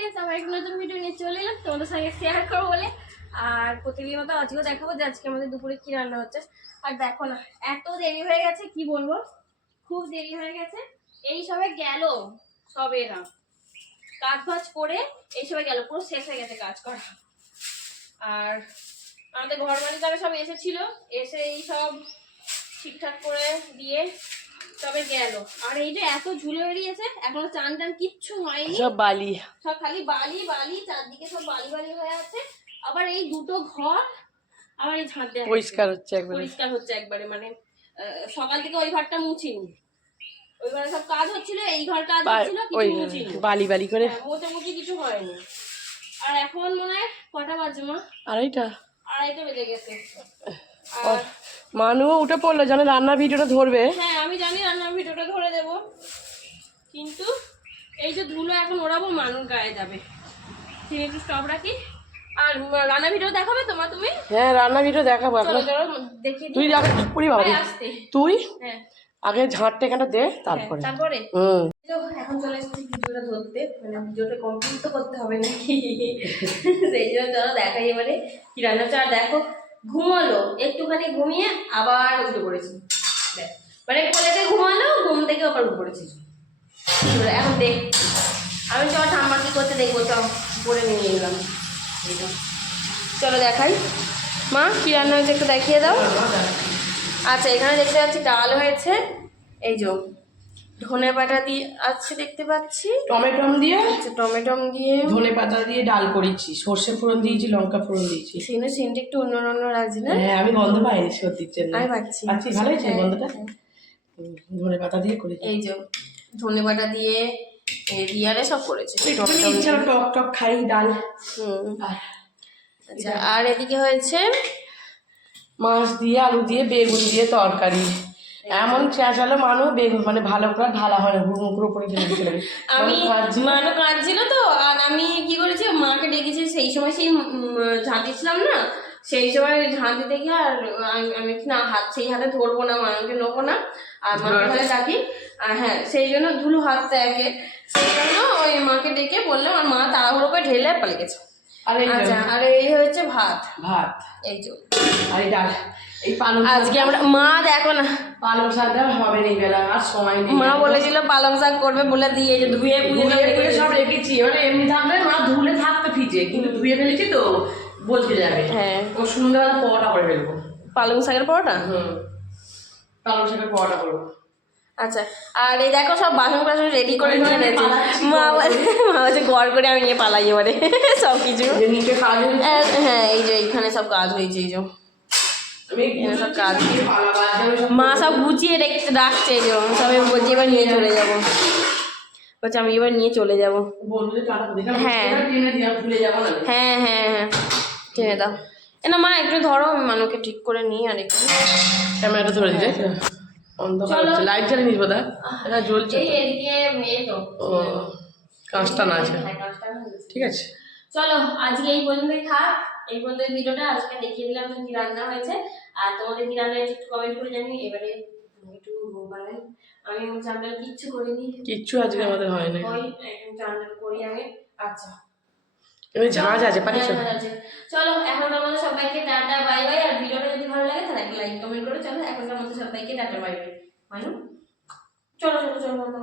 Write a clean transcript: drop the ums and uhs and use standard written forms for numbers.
Friends, আমার একটা নতুন ভিডিও নিয়ে চলে এলাম তোমাদের সঙ্গে শেয়ার করবো বলে। আর প্রতিদিন মতো আজকেও দেখাবো যে আজকে আমাদের দুপুরে কি রান্না হচ্ছে। আর দেখো না, এত দেরি হয়ে গেছে, কি বলবো, খুব দেরি হয়ে গেছে। এই সবে গেল, সবে এরা কাজ বাজ করে এই সবে গেল, পুরো শেষ হয়ে গেছে কাজ করা। আর আমাদের ঘর মালিক তারা সব এসেছিল, এসে এই সব ঠিকঠাক করে দিয়ে তবে গেল। আর এই যে এত ঝুলে বেরিয়েছে, এখনো চান টান কিচ্ছু হয়নি, সব বালি, সব খালি বালি বালি, চারদিকে সব বালি বালি হয়ে আছে। আবার এই দুটো ঘর আবার এই ঝাঁট দেওয়া পরিষ্কার হচ্ছে একবারে, পরিষ্কার হচ্ছে একবারে। মানে সকাল থেকে ওই ঘরটা মুছিনি, ওই ঘরে সব কাজ হচ্ছিল, এই ঘর কাজ হচ্ছিল, কিছু মুছিনি, বালি বালি করে মোটামুটি কিছু হয়নি। আর এখন মনে হয় কটা বাজে মা? আড়াইটা বেজে গেছে। আর মানু উঠে পড়লো, জানে রান্নার ভিডিওটা ধরবে। হ্যাঁ আমি জানি রান্নার ভিডিওটা ধরে দেবো, কিন্তু এই যে ধুলো এখন ওড়াবো, মানুষ গায়ে যাবে। ঠিক একটু স্টপ রাখি। আর রান্নার ভিডিও দেখাবে তোমার? তুমি? হ্যাঁ রান্নার ভিডিও দেখাবো। চলো চলো দেখি। তুই আগে পুরি ভাবি, তুই আগে ঝাঁটটা এখানটা দে, তারপরে তারপরে এখন চলে এসেছি ভিডিওটা ধরতে। মানে ভিডিওটা কমপ্লিট তো করতে হবে নাকি, সেই জন্য চলো দেখাই এবারে কি রান্না হচ্ছে। আর দেখো ঘুমালো, একটুখানি ঘুমিয়ে আবার উঠে পড়েছি। মানে কোলেতে ঘুমালো, ঘুম থেকে আবার উঠে পড়েছি। এখন দেখ, আমি চল ঠাম্মা কি করতে দেখবো, চল পরে নিয়ে এলাম। চলো দেখাই মা কি রান্না হয়েছে, একটু দেখিয়ে দাও। আচ্ছা এখানে দেখতে পাচ্ছি ডাল হয়েছে, এই যে ধনে পাতা দিয়ে আছে দেখতে পাচ্ছি, টমেটম দিয়ে, আচ্ছা টমেটম দিয়ে, ধনে পাতা দিয়ে ডাল করেছি, সর্ষে ফোড়ন দিয়েছি, লঙ্কা ফোড়ন দিয়েছি। সিনটা একটু অন্য অন্য লাগছে না? হ্যাঁ আমি গন্ধ পাইনি সত্যির জন্য, আমি পাচ্ছি ভালো হয়েছে গন্ধটা। ধনে পাতা দিয়ে করেছি, এই যে ধনে পাতা দিয়ে রিয়ারে সব করেছে। টক টক খাই ডাল। আচ্ছা আর এদিকে হয়েছে মাছ দিয়ে, আলু দিয়ে, বেগুন দিয়ে তরকারি। এমন চেঁচালো মানুষ, বেগুন মানে ভালো করে ঢালা হয় না, মুখের উপরে চলে। আমি মানু কাঁদছিল তো, আর আমি কি করেছি, মাকে ডেকেছি সেই সময়, সেই ঝাঁট দিচ্ছিলাম না, সেই সময় ঝাঁট দিতে গিয়ে আর আমি না হাত, সেই হাতে ধরবো না, মানুষকে নেবো না, আর মাকে তাহলে ডাকি। আর হ্যাঁ সেই জন্য ধুলো হাতটা একে, সেই জন্য ওই মাকে ডেকে বললাম, আর মা তাড়াহুড়ো করে ঢেলে পালিয়ে গেছে। আচ্ছা আর এই হচ্ছে ভাত, এই যে আর ডাল। এই পালং আজকে আমরা, মা দেখো না পালং শাকটা হবে না, বেলা আর সময় নেই। মা বলেছিল পালং শাক করবে বলে দিয়ে যে ধুয়ে সব রেখেছি। এবারে এমনি থাকলে মা ধুলে থাকতে ফিজে, কিন্তু ধুয়ে ফেলেছি তো বলতে যাবে। হ্যাঁ ও সন্ধ্যাবেলা পরোটা করে ফেলবো, পালং শাকের পরোটা। পালং শাকের পরোটা করবো। আচ্ছা আর এই দেখো সব বাসন টাসন রেডি করে নিয়ে এনেছি। মা বলছে ঘর করে আমি নিয়ে পালাই এবারে সব কিছু। হ্যাঁ এই যে এইখানে সব কাজ হয়েছে, এই যে সব কাজ মা সব গুছিয়ে রাখছে, এই যে সবাই বলছি এবার নিয়ে চলে যাবো, বলছে আমি এবার নিয়ে চলে যাবো। হ্যাঁ হ্যাঁ হ্যাঁ হ্যাঁ টেনে দাও। না মা একটু ধরো, আমি মানুষকে ঠিক করে নিই। আর একটু ক্যামেরাটা ধরে দিলে লাইট জ্বালিয়ে নিস বোধ হয়, জ্বলছে কাঁচটা না আছে। ঠিক আছে চলো আজকে এই পর্যন্তই থাক, এই পর্যন্ত ভিডিওটা। আজকে দেখিয়ে দিলাম কি রান্না হয়েছে, আর তোমাদের কি রান্না হয়েছে একটু কমেন্ট করে জানি। এবারে একটু বানাই, আমি চান্ডাল কিচ্ছু করিনি, কিচ্ছু আজকে আমাদের হয় না, ওই একদম চান্ডাল করি আমি। আচ্ছা এবার ঝাঁজ আছে পারি। চলো এখন আমাদের সবাইকে টাটা বাই বাই। আর ভিডিওটা যদি ভালো লাগে তাহলে লাইক কমেন্ট করে। চলো এখন আমাদের সবাইকে টাটা বাই বাই। চলো চলো চলো।